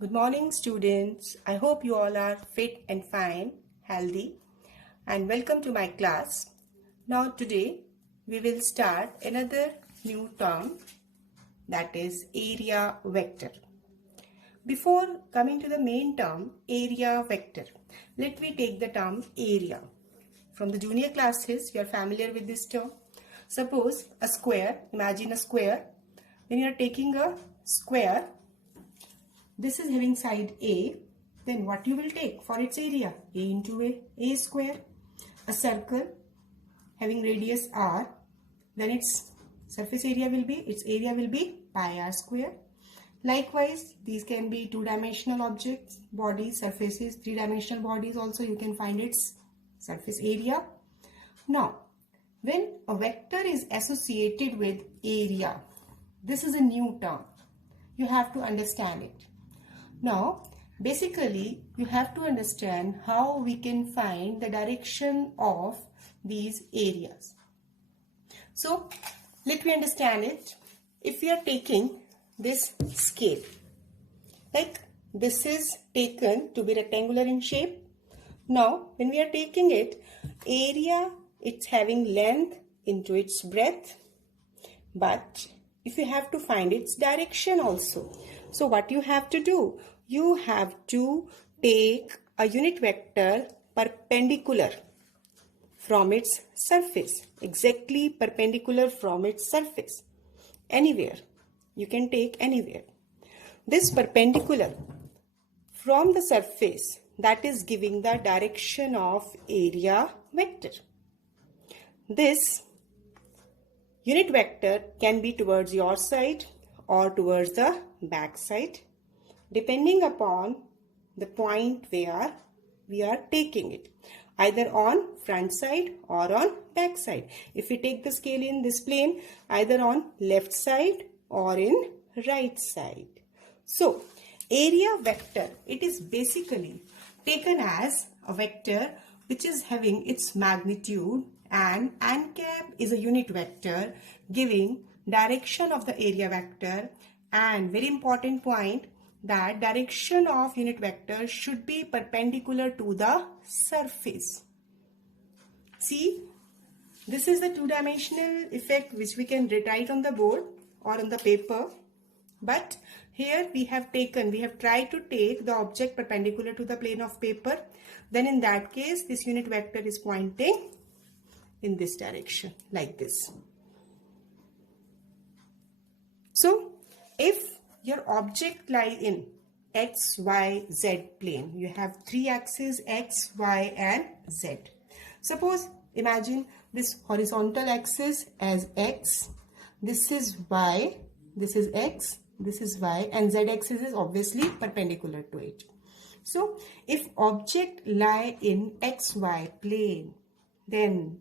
Good morning, students. I hope you all are fit and fine, healthy, and welcome to my class. Now, today we will start another new term, that is area vector. Before coming to the main term, area vector, let me take the term area. From the junior classes, you are familiar with this term. Suppose a square, imagine a square. When you are taking a square, this is having side A, then what you will take for its area? A into A square. A circle having radius R, then its surface area will be pi r square. Likewise, these can be two-dimensional objects, bodies, surfaces, three-dimensional bodies also you can find its surface area. Now, when a vector is associated with area, this is a new term. You have to understand it. Now, basically, you have to understand how we can find the direction of these areas. So, let me understand it. If we are taking this scale, like this is taken to be rectangular in shape. Now, when we are taking it, area, it's having length into its breadth. But if you have to find its direction also. So what you have to do? You have to take a unit vector perpendicular from its surface. Exactly perpendicular from its surface. Anywhere. You can take anywhere. This perpendicular from the surface, that is giving the direction of area vector. This unit vector can be towards your side or towards the back side, depending upon the point where we are taking it, either on front side or on back side. If we take the scale in this plane, either on left side or in right side. So, area vector, it is basically taken as a vector which is having its magnitude, and n cap is a unit vector giving direction of the area vector. And very important point, that direction of unit vector should be perpendicular to the surface. See, this is the two-dimensional effect which we can write on the board or on the paper. But here we have tried to take the object perpendicular to the plane of paper. Then in that case, this unit vector is pointing in this direction, like this. So, if your object lies in X, Y, Z plane, you have three axes X, Y and Z. Suppose, imagine this horizontal axis as X, this is Y, this is X, this is Y, and Z axis is obviously perpendicular to it. So, if object lie in XY plane, then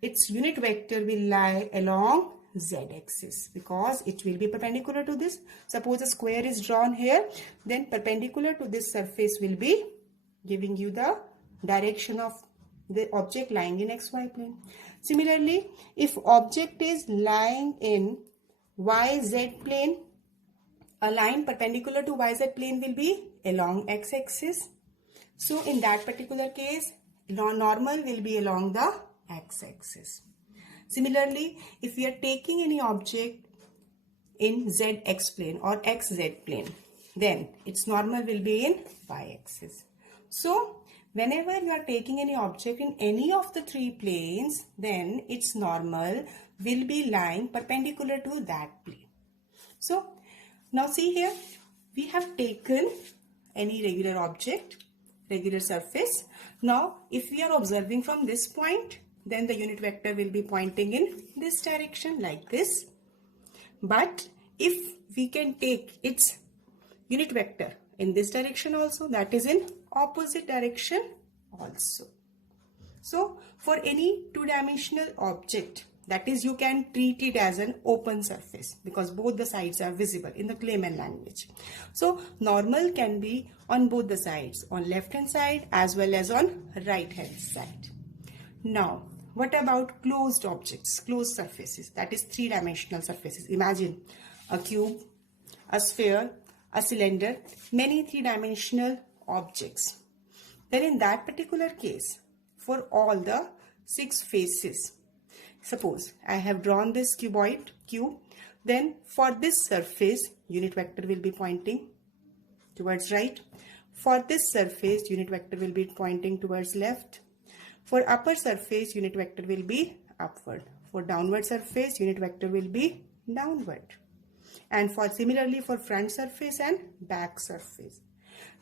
its unit vector will lie along z-axis because it will be perpendicular to this. Suppose a square is drawn here, then perpendicular to this surface will be giving you the direction of the object lying in xy plane. Similarly, if object is lying in yz plane, a line perpendicular to yz plane will be along x-axis. So in that particular case, normal will be along the x-axis. Similarly, if we are taking any object in zx plane or xz plane, then its normal will be in y-axis. So, whenever you are taking any object in any of the three planes, then its normal will be lying perpendicular to that plane. So, now see here, we have taken any regular object, regular surface. Now, if we are observing from this point, then the unit vector will be pointing in this direction like this. But if we can take its unit vector in this direction also, that is in opposite direction also. So, for any two-dimensional object, that is, you can treat it as an open surface because both the sides are visible in the Clayman language. So, normal can be on both the sides, on left hand side as well as on right hand side. Now, what about closed objects, closed surfaces, that is three-dimensional surfaces? Imagine a cube, a sphere, a cylinder, many three-dimensional objects. Then in that particular case, for all the 6 faces, suppose I have drawn this cuboid cube, then for this surface, unit vector will be pointing towards right. For this surface, unit vector will be pointing towards left. For upper surface, unit vector will be upward. For downward surface, unit vector will be downward. And for similarly for front surface and back surface,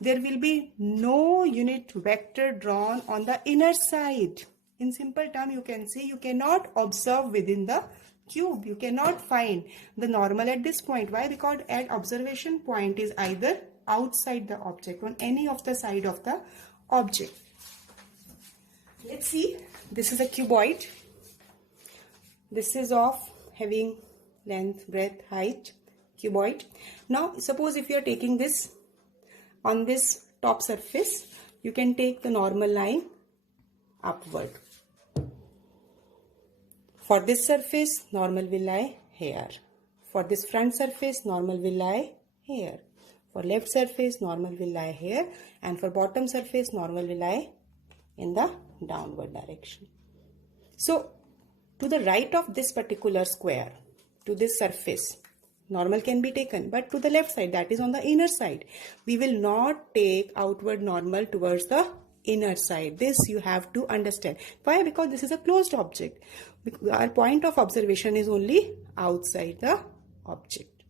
there will be no unit vector drawn on the inner side. In simple term, you can say you cannot observe within the cube. You cannot find the normal at this point. Why? Because at observation point is either outside the object on any of the side of the object. Let's see. This is a cuboid. This is of having length, breadth, height, cuboid. Now suppose if you are taking this on this top surface, you can take the normal line upward. For this surface, normal will lie here. For this front surface, normal will lie here. For left surface, normal will lie here. And for bottom surface, normal will lie in the downward direction. So, to the right of this particular square, to this surface, normal can be taken. But to the left side, that is on the inner side, we will not take outward normal towards the inner side. This you have to understand. Why? Because this is a closed object. Our point of observation is only outside the object.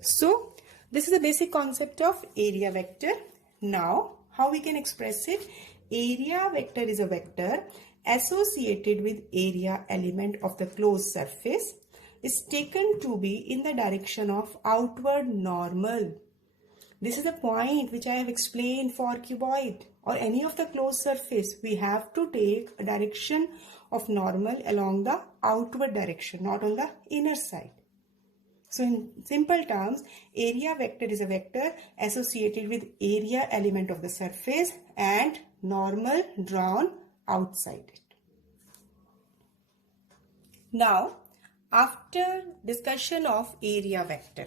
So, this is the basic concept of area vector. Now, how we can express it? Area vector is a vector associated with area element of the closed surface is taken to be in the direction of outward normal. This is the point which I have explained for cuboid or any of the closed surface. We have to take a direction of normal along the outward direction, not on the inner side. So in simple terms, area vector is a vector associated with area element of the surface and normal drawn outside it. Now, after discussion of area vector,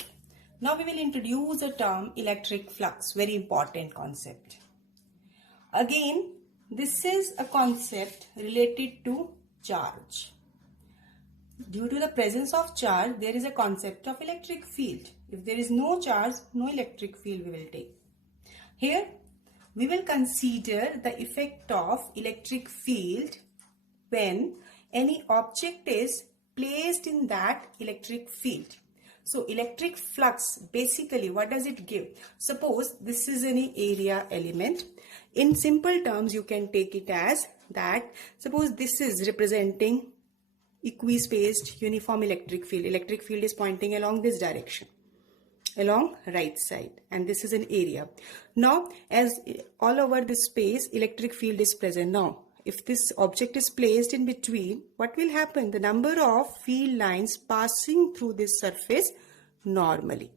now we will introduce the term electric flux, very important concept. Again, this is a concept related to charge. Due to the presence of charge, there is a concept of electric field. If there is no charge, no electric field we will take. Here, we will consider the effect of electric field when any object is placed in that electric field. So, electric flux, basically, what does it give? Suppose this is any area element. In simple terms, you can take it as that. Suppose this is representing equispaced uniform electric field. Electric field is pointing along this direction, along right side, and this is an area. Now, as all over this space, electric field is present. Now, if this object is placed in between, what will happen? The number of field lines passing through this surface normally.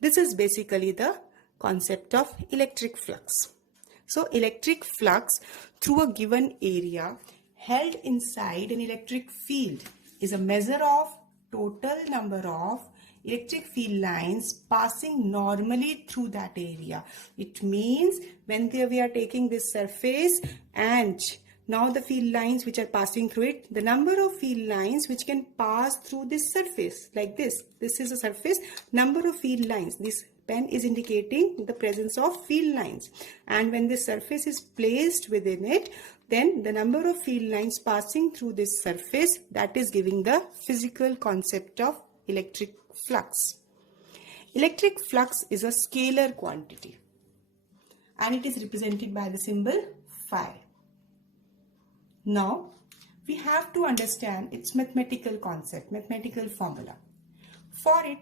This is basically the concept of electric flux. So, electric flux through a given area held inside an electric field is a measure of total number of electric field lines passing normally through that area. It means when we are taking this surface and now the field lines which are passing through it, the number of field lines which can pass through this surface like this. This is a surface, number of field lines. This pen is indicating the presence of field lines. And when this surface is placed within it, then the number of field lines passing through this surface, that is giving the physical concept of electric flux. Electric flux is a scalar quantity and it is represented by the symbol phi. Now, we have to understand its mathematical concept, mathematical formula. For it,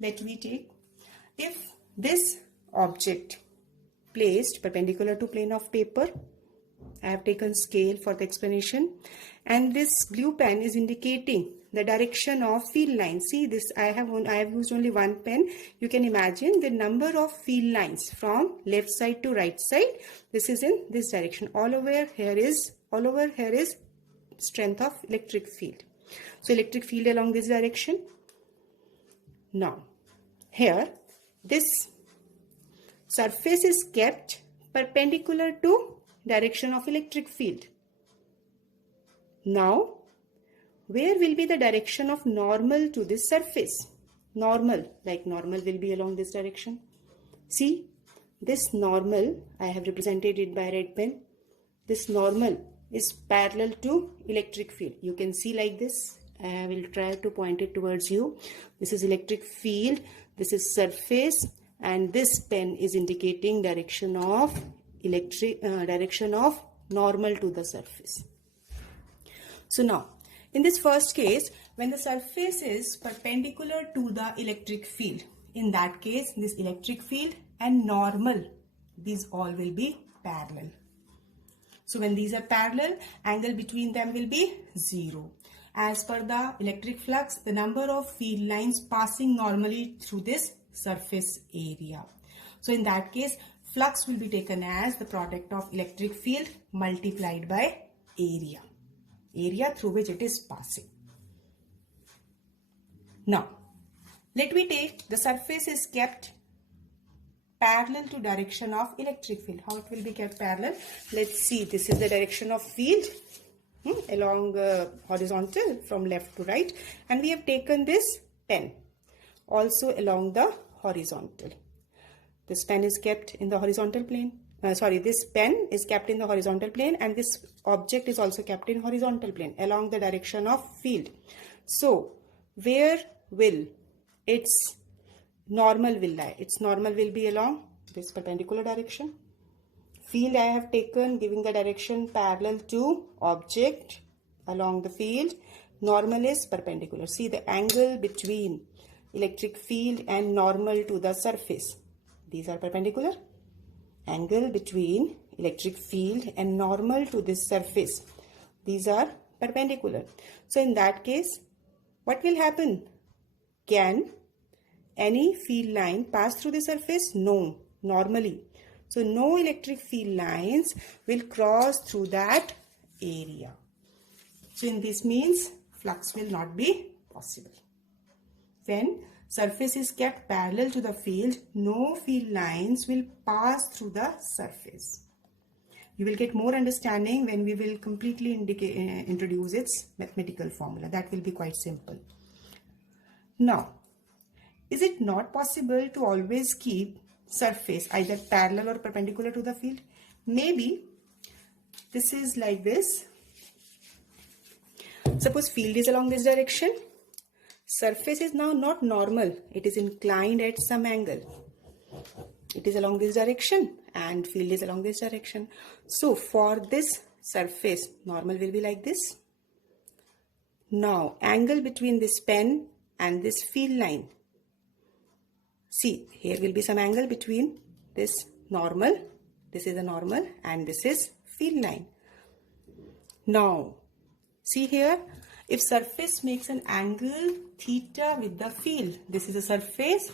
let me take, if this object placed perpendicular to plane of paper, I have taken scale for the explanation, and this blue pen is indicating the direction of field lines. See this, I have used only one pen. You can imagine the number of field lines from left side to right side. This is in this direction. All over here is strength of electric field. So electric field along this direction. Now, Here, this surface is kept perpendicular to direction of electric field. Now, where will be the direction of normal to this surface? Normal will be along this direction. See, this normal, I have represented it by red pen. This normal is parallel to electric field. You can see like this. I will try to point it towards you. This is electric field, this is surface, and this pen is indicating direction of normal to the surface. So now, in this first case, when the surface is perpendicular to the electric field, in that case, this electric field and normal, these all will be parallel. So when these are parallel, angle between them will be 0. As per the electric flux, the number of field lines passing normally through this surface area. So in that case, flux will be taken as the product of electric field multiplied by area through which it is passing. Now, let me take the surface is kept parallel to direction of electric field. How it will be kept parallel? Let's see. This is the direction of field along horizontal from left to right, and we have taken this pen also along the horizontal. This pen is kept in the horizontal plane. This pen is kept in the horizontal plane, and this object is also kept in horizontal plane along the direction of field. So, where will its normal will lie? Its normal will be along this perpendicular direction. Field I have taken giving the direction parallel to object along the field. Normal is perpendicular. See the angle between electric field and normal to the surface. These are perpendicular. Angle between electric field and normal to this surface. These are perpendicular. So in that case, what will happen? Can any field line pass through the surface? No, normally. So no electric field lines will cross through that area. So in this means flux will not be possible. When surface is kept parallel to the field, no field lines will pass through the surface. You will get more understanding when we will completely introduce its mathematical formula. That will be quite simple. Now, is it not possible to always keep surface either parallel or perpendicular to the field? Maybe this is like this. Suppose field is along this direction. Surface is now not normal. It is inclined at some angle. It is along this direction and field is along this direction. So for this surface, normal will be like this. Now angle between this pen and this field line. See, here will be some angle between this normal, this is a normal, and this is field line. Now, see here, if surface makes an angle theta with the field, this is a surface,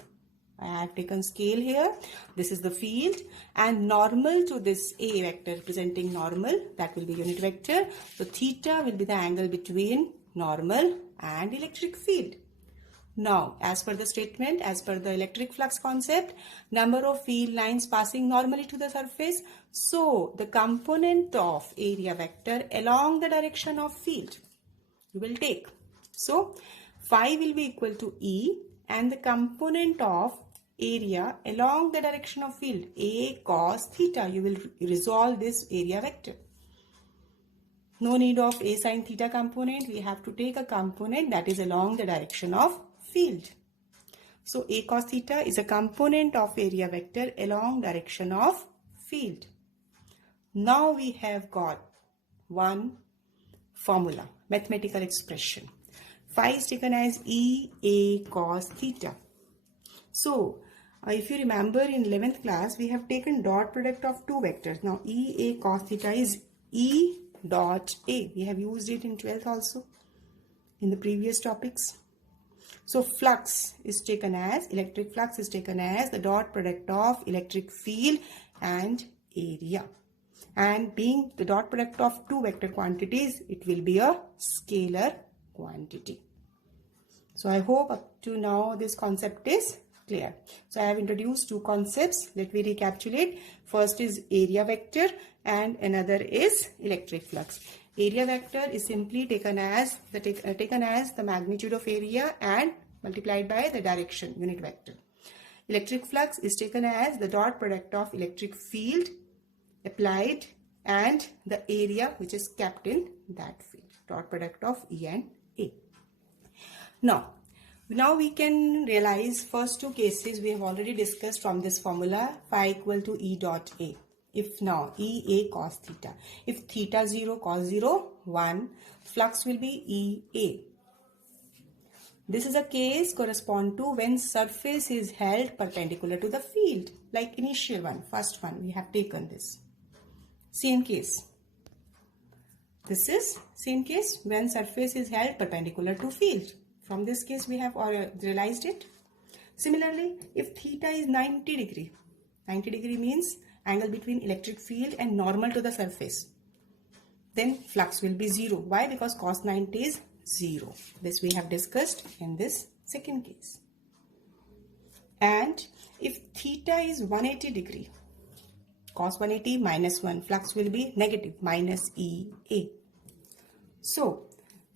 I have taken scale here, this is the field, and normal to this A vector representing normal, that will be unit vector. So theta will be the angle between normal and electric field. Now, as per the statement, as per the electric flux concept, number of field lines passing normally to the surface. So, the component of area vector along the direction of field you will take. So, phi will be equal to E, and the component of area along the direction of field, A cos theta. You will resolve this area vector. No need of A sin theta component. We have to take a component that is along the direction of field. So A cos theta is a component of area vector along direction of field. Now we have got one formula, mathematical expression. Phi is taken as E A cos theta. So if you remember in 11th class, we have taken dot product of two vectors. Now E A cos theta is E dot A. We have used it in 12th also in the previous topics. So flux is taken as, electric flux is taken as the dot product of electric field and area. And being the dot product of two vector quantities, it will be a scalar quantity. So I hope up to now this concept is clear. So I have introduced two concepts. Let me recapitulate. First is area vector and another is electric flux. Area vector is simply taken as the magnitude of area and multiplied by the direction, unit vector. Electric flux is taken as the dot product of electric field applied and the area which is kept in that field, dot product of E and A. Now we can realize first two cases we have already discussed from this formula, phi equal to E dot A. If now E A cos theta, if theta 0 cos 0 1, flux will be E A. This is a case correspond to when surface is held perpendicular to the field, like initial one, first one we have taken this. Same case. This is same case when surface is held perpendicular to field. From this case we have realized it. Similarly, if theta is 90 degree, 90 degree means angle between electric field and normal to the surface, then flux will be 0. Why? Because cos 90 is 0. This we have discussed in this second case. And if theta is 180 degree, cos 180 minus 1, flux will be negative, minus EA. So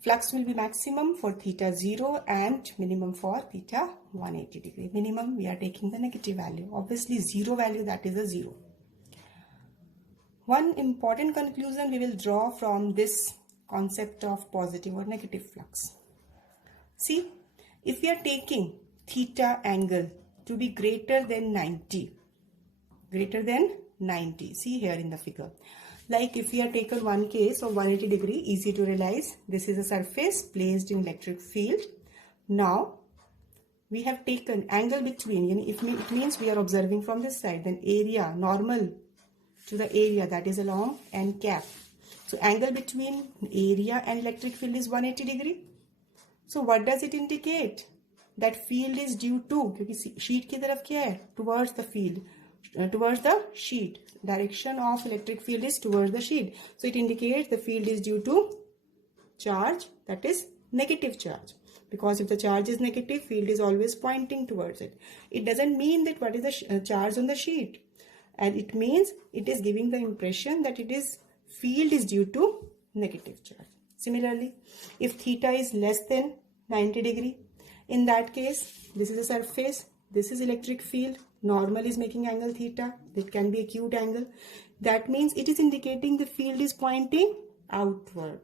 flux will be maximum for theta 0 and minimum for theta 180 degree. Minimum we are taking the negative value. Obviously 0 value, that is a 0. One important conclusion we will draw from this concept of positive or negative flux. See, if we are taking theta angle to be greater than 90, see here in the figure. Like if we are taken one case of 180 degree, easy to realize, this is a surface placed in electric field. Now we have taken angle between, if it means we are observing from this side, then area normal to the area that is along n cap. So angle between area and electric field is 180 degree. So what does it indicate? That field is due to, क्योंकि sheet की तरफ क्या है? Towards the field, towards the sheet. Direction of electric field is towards the sheet. So it indicates the field is due to charge, that is negative charge. Because if the charge is negative, field is always pointing towards it. It doesn't mean that what is the charge on the sheet. And it means it is giving the impression that it is field is due to negative charge. Similarly, if theta is less than 90 degree, in that case, this is a surface, this is electric field, normal is making angle theta, it can be acute angle. That means it is indicating the field is pointing outward.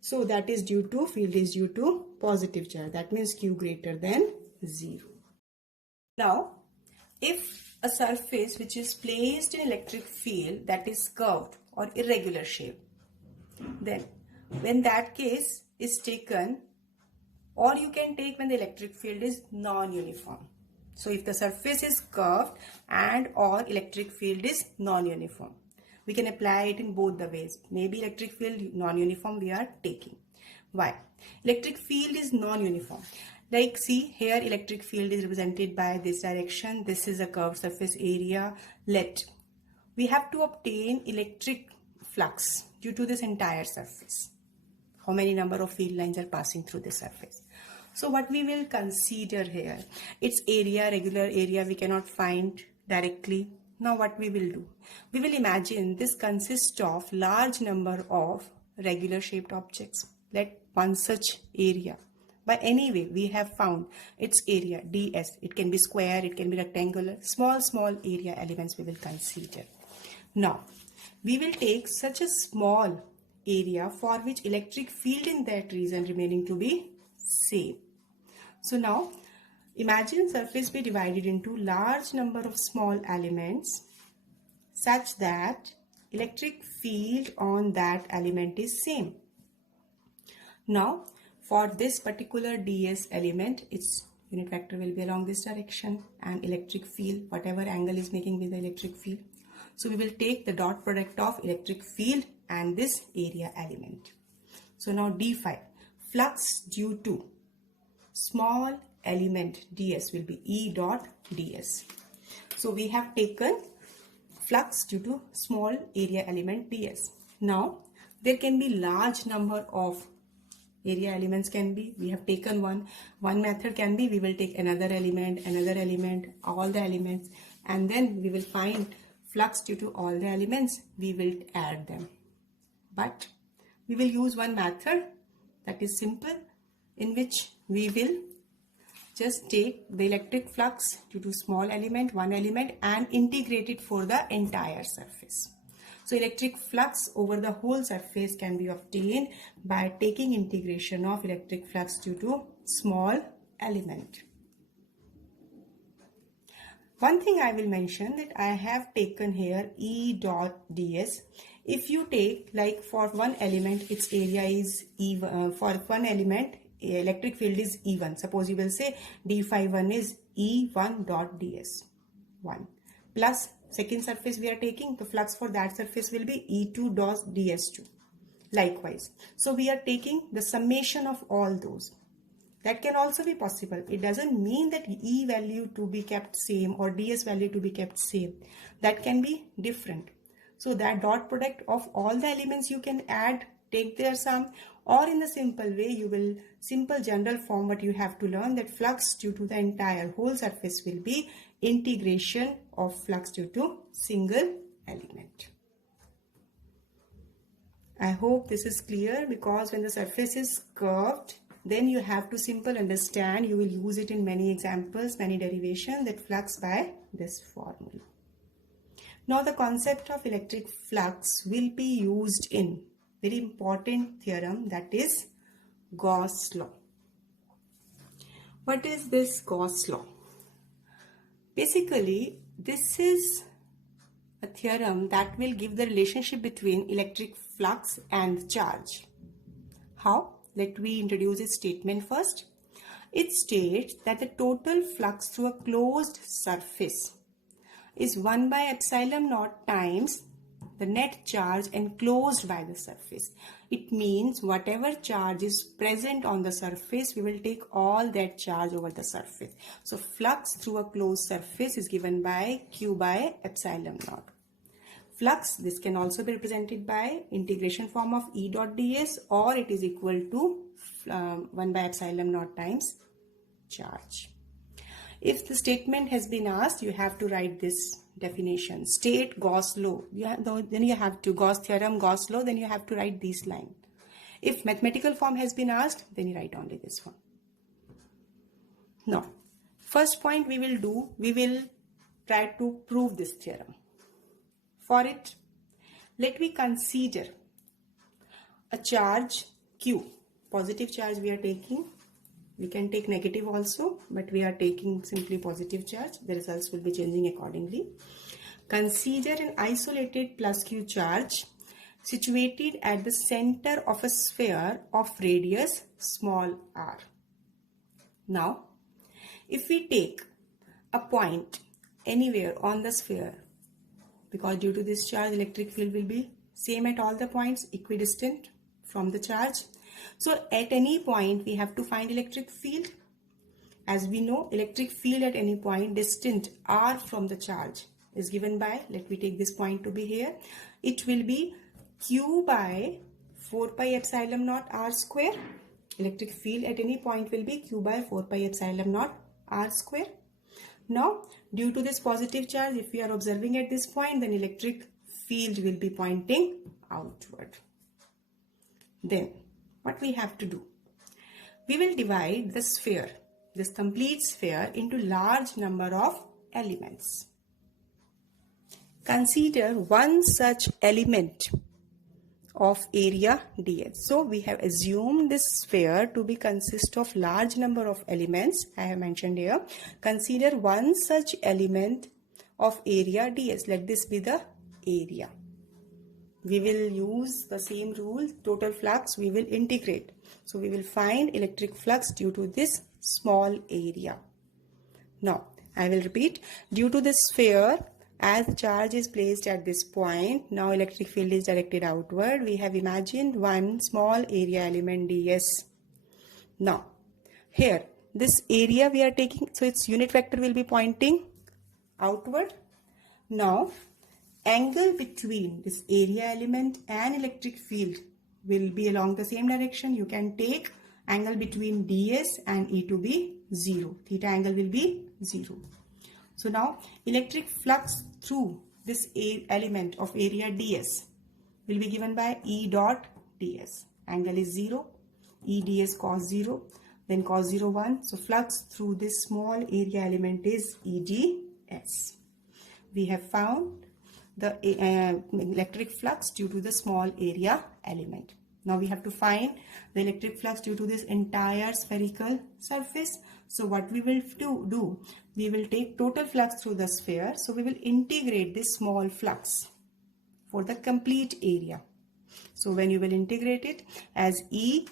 So that is due to, field is due to positive charge. That means Q greater than 0. Now, if a surface which is placed in electric field that is curved or irregular shape, then when that case is taken, or you can take when the electric field is non-uniform. So if the surface is curved and or electric field is non-uniform, we can apply it in both the ways. Maybe electric field non-uniform we are taking. Why? Electric field is non-uniform. Like see here, electric field is represented by this direction. This is a curved surface area. We have to obtain electric flux due to this entire surface. How many number of field lines are passing through this surface? So what we will consider here, its area, regular area we cannot find directly. Now what we will do? We will imagine this consists of large number of regular shaped objects. Let one such area. By any way, we have found its area, ds. It can be square, it can be rectangular. Small area elements we will consider. Now, we will take such a small area for which electric field in that region remaining to be same. So now, imagine surface be divided into large number of small elements such that electric field on that element is same. Now, for this particular ds element, its unit vector will be along this direction and electric field, whatever angle is making with the electric field. So we will take the dot product of electric field and this area element. So now d phi, flux due to small element ds will be E dot ds. So we have taken flux due to small area element ds. Now there can be large number of area elements can be. We have taken one method can be, we will take another element, all the elements, and then we will find flux due to all the elements, we will add them. But we will use one method that is simple, in which we will just take the electric flux due to small element, one element, and integrate it for the entire surface. So electric flux over the whole surface can be obtained by taking integration of electric flux due to small element. One thing I will mention that I have taken here E dot ds. If you take, like, for one element its area is even, for one element electric field is E1. Suppose you will say d phi 1 is E1 dot ds 1 plus second surface we are taking, the flux for that surface will be E2 dot ds2. Likewise, so we are taking the summation of all those. That can also be possible. It doesn't mean that E value to be kept same or ds value to be kept same. That can be different. So that dot product of all the elements you can add, take their sum, or in the simple way you will, simple general form what you have to learn, that flux due to the entire whole surface will be integration of flux due to single element. I hope this is clear, because when the surface is curved, then you have to simple understand, you will use it in many examples, many derivations, that flux by this formula. Now the concept of electric flux will be used in very important theorem, that is Gauss law. What is this Gauss law? Basically, this is a theorem that will give the relationship between electric flux and charge. How? Let me introduce its statement first. It states that the total flux through a closed surface is 1 by epsilon naught times the net charge enclosed by the surface. It means whatever charge is present on the surface, we will take all that charge over the surface. So flux through a closed surface is given by Q by epsilon naught. Flux, this can also be represented by integration form of E dot ds, or it is equal to 1 by epsilon naught times charge. If the statement has been asked, you have to write this definition. State Gauss law. Then you have to Gauss theorem, Gauss law. Then you have to write this line. If mathematical form has been asked, then you write only this one. Now, first point we will do, we will try to prove this theorem. For it, let me consider a charge Q. Positive charge we are taking. We can take negative also, but we are taking simply positive charge. The results will be changing accordingly. Consider an isolated plus Q charge situated at the center of a sphere of radius small r. Now, if we take a point anywhere on the sphere, because due to this charge electric field will be same at all the points, equidistant from the charge. So at any point we have to find electric field. As we know, electric field at any point distant r from the charge is given by, let me take this point to be here, it will be Q by 4 pi epsilon naught r square. Electric field at any point will be Q by 4 pi epsilon naught r square. Now, due to this positive charge, if we are observing at this point, then electric field will be pointing outward. Then, what we have to do? We will divide the sphere, this complete sphere, into large number of elements. Consider one such element of area ds. So we have assumed this sphere to be consist of large number of elements. I have mentioned here. Consider one such element of area ds. Let this be the area. We will use the same rule, total flux we will integrate. So we will find electric flux due to this small area. Now I will repeat, due to this sphere, as the charge is placed at this point, now electric field is directed outward. We have imagined one small area element ds. Now here this area we are taking, so its unit vector will be pointing outward. Now angle between this area element and electric field will be along the same direction, you can take angle between ds and E to be 0. Theta angle will be 0. So now electric flux through this element of area ds will be given by E dot ds. Angle is 0, E ds cos 0, then cos 0 1. So flux through this small area element is E ds. We have found the electric flux due to the small area element. Now we have to find the electric flux due to this entire spherical surface. So what we will do, we will take total flux through the sphere. So we will integrate this small flux for the complete area. So when you will integrate it as E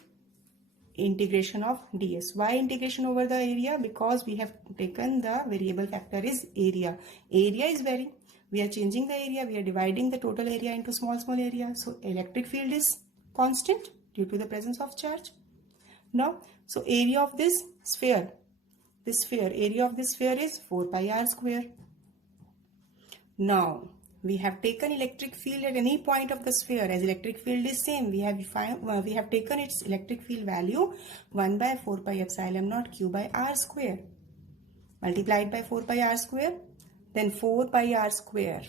integration of ds. Why integration over the area? Because we have taken the variable factor is area. Area is varying. We are changing the area. We are dividing the total area into small area. So electric field is constant due to the presence of charge. Now, so area of this sphere, area of this sphere is 4 pi r square. Now, we have taken electric field at any point of the sphere. As electric field is same, we have taken its electric field value 1 by 4 pi epsilon naught q by r square multiplied by 4 pi r square, then 4 pi r square.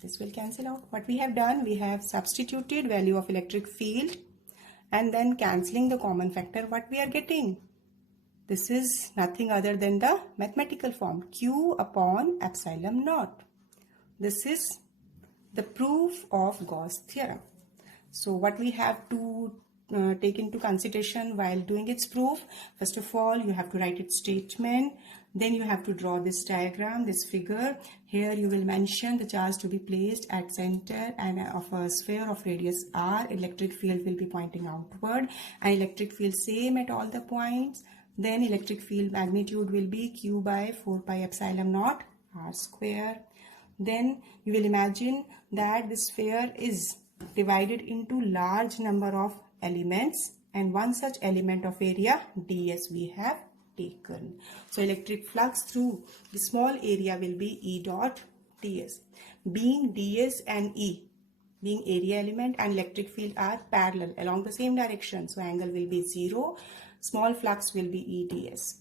This will cancel out. What we have done, we have substituted value of electric field and then cancelling the common factor. What we are getting? This is nothing other than the mathematical form q upon epsilon naught. This is the proof of Gauss theorem. So what we have to take into consideration while doing its proof, first of all you have to write its statement, then you have to draw this diagram, this figure. Here you will mention the charge to be placed at center and of a sphere of radius r. Electric field will be pointing outward and electric field same at all the points. Then electric field magnitude will be q by 4 pi epsilon naught r square. Then you will imagine that this sphere is divided into large number of elements and one such element of area ds we have taken. So electric flux through the small area will be E dot ds. Being ds and E, being area element and electric field are parallel along the same direction, so angle will be 0. Small flux will be E ds.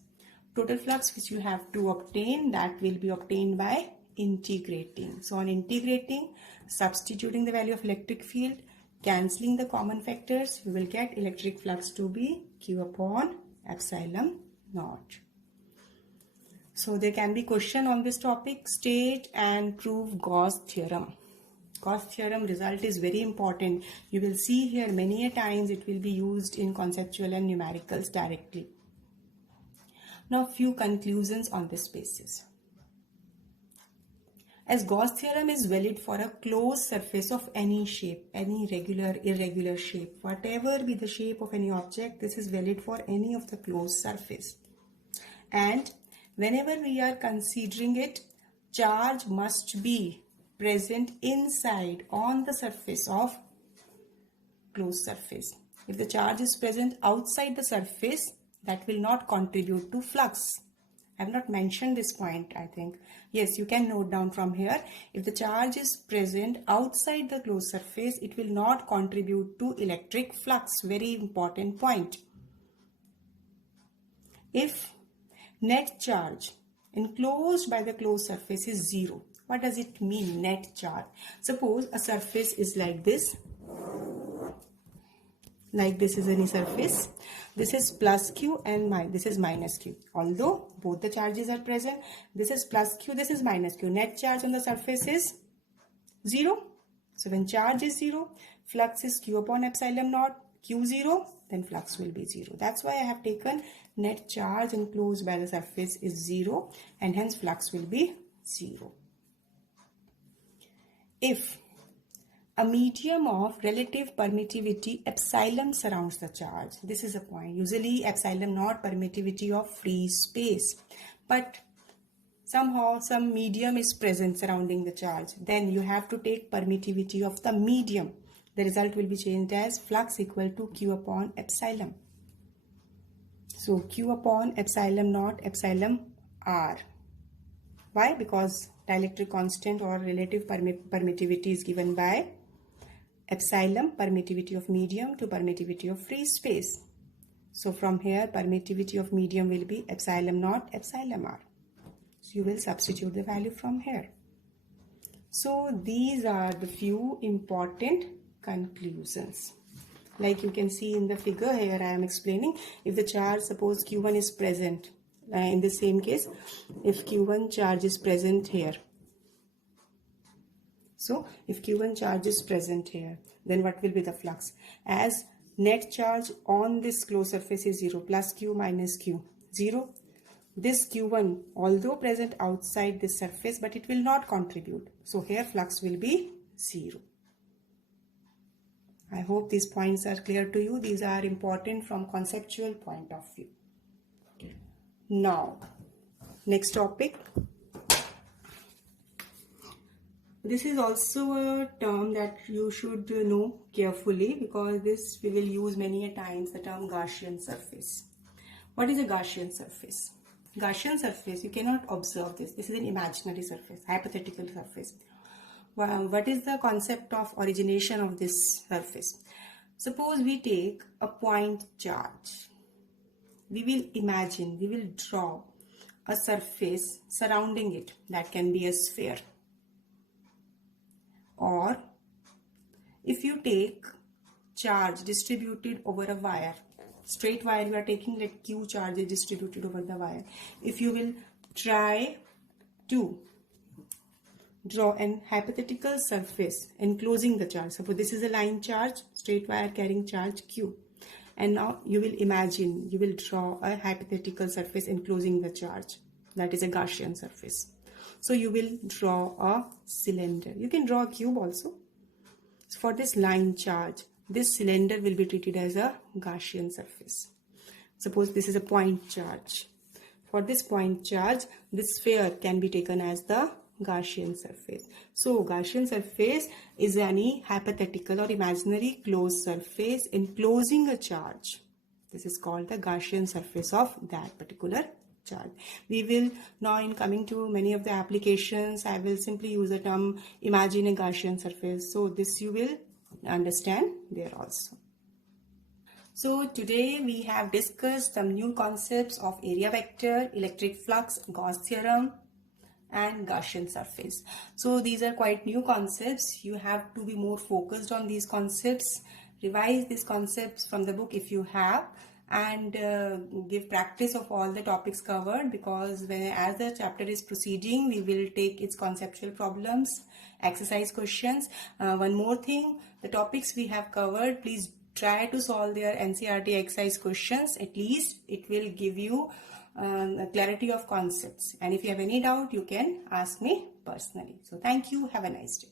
Total flux which you have to obtain, that will be obtained by integrating. So on integrating, substituting the value of electric field, cancelling the common factors, you will get electric flux to be q upon epsilon naught. So there can be question on this topic: state and prove Gauss theorem. Gauss theorem result is very important. You will see here many a times it will be used in conceptual and numericals directly. Now few conclusions on this basis. As Gauss theorem is valid for a closed surface of any shape, any regular, irregular shape, whatever be the shape of any object, this is valid for any of the closed surface. And whenever we are considering it, charge must be present inside on the surface of closed surface. If the charge is present outside the surface, that will not contribute to flux. I have not mentioned this point, I think. Yes, you can note down from here. If the charge is present outside the closed surface, it will not contribute to electric flux. Very important point. If net charge enclosed by the closed surface is 0, what does it mean, net charge? Suppose a surface is like this. Like this is any surface. This is plus q and this is minus q. Although both the charges are present, this is plus q, this is minus q. Net charge on the surface is 0. So when charge is 0, flux is q upon epsilon naught, q 0, then flux will be 0. That's why I have taken net charge enclosed by the surface is 0 and hence flux will be 0. If a medium of relative permittivity epsilon surrounds the charge. This is a point. Usually epsilon naught permittivity of free space. But somehow some medium is present surrounding the charge. Then you have to take permittivity of the medium. The result will be changed as flux equal to q upon epsilon. So q upon epsilon naught epsilon r. Why? Because dielectric constant or relative permittivity is given by epsilon, permittivity of medium, to permittivity of free space. So from here, permittivity of medium will be epsilon naught, epsilon r. So you will substitute the value from here. So these are the few important conclusions. Like you can see in the figure here, I am explaining if the charge, suppose Q1 is present. In the same case, if Q1 charge is present here. So if Q1 charge is present here, then what will be the flux? As net charge on this closed surface is 0, plus Q minus Q, 0. This Q1, although present outside this surface, but it will not contribute. So here flux will be 0. I hope these points are clear to you. These are important from conceptual point of view. Now, next topic. This is also a term that you should know carefully, because this we will use many a times, the term Gaussian surface. What is a Gaussian surface? Gaussian surface, you cannot observe this. This is an imaginary surface, hypothetical surface. What is the concept of origination of this surface? Suppose we take a point charge. We will imagine, we will draw a surface surrounding it. That can be a sphere. Or if you take charge distributed over a wire, straight wire you are taking, like Q charge is distributed over the wire. If you will try to draw an hypothetical surface enclosing the charge. Suppose this is a line charge, straight wire carrying charge Q. And now you will imagine, you will draw a hypothetical surface enclosing the charge. That is a Gaussian surface. So you will draw a cylinder. You can draw a cube also. So for this line charge, this cylinder will be treated as a Gaussian surface. Suppose this is a point charge. For this point charge, this sphere can be taken as the Gaussian surface. So Gaussian surface is any hypothetical or imaginary closed surface enclosing a charge. This is called the Gaussian surface of that particular charge. We will now, in coming to many of the applications, I will simply use the term imagine a Gaussian surface. So this you will understand there also. So today we have discussed some new concepts of area vector, electric flux, Gauss theorem, and Gaussian surface. So these are quite new concepts. You have to be more focused on these concepts. Revise these concepts from the book if you have, and give practice of all the topics covered, because as the chapter is proceeding, we will take its conceptual problems, exercise questions. One more thing, the topics we have covered, please try to solve their NCERT exercise questions. At least it will give you a clarity of concepts. And if you have any doubt, you can ask me personally. So thank you. Have a nice day.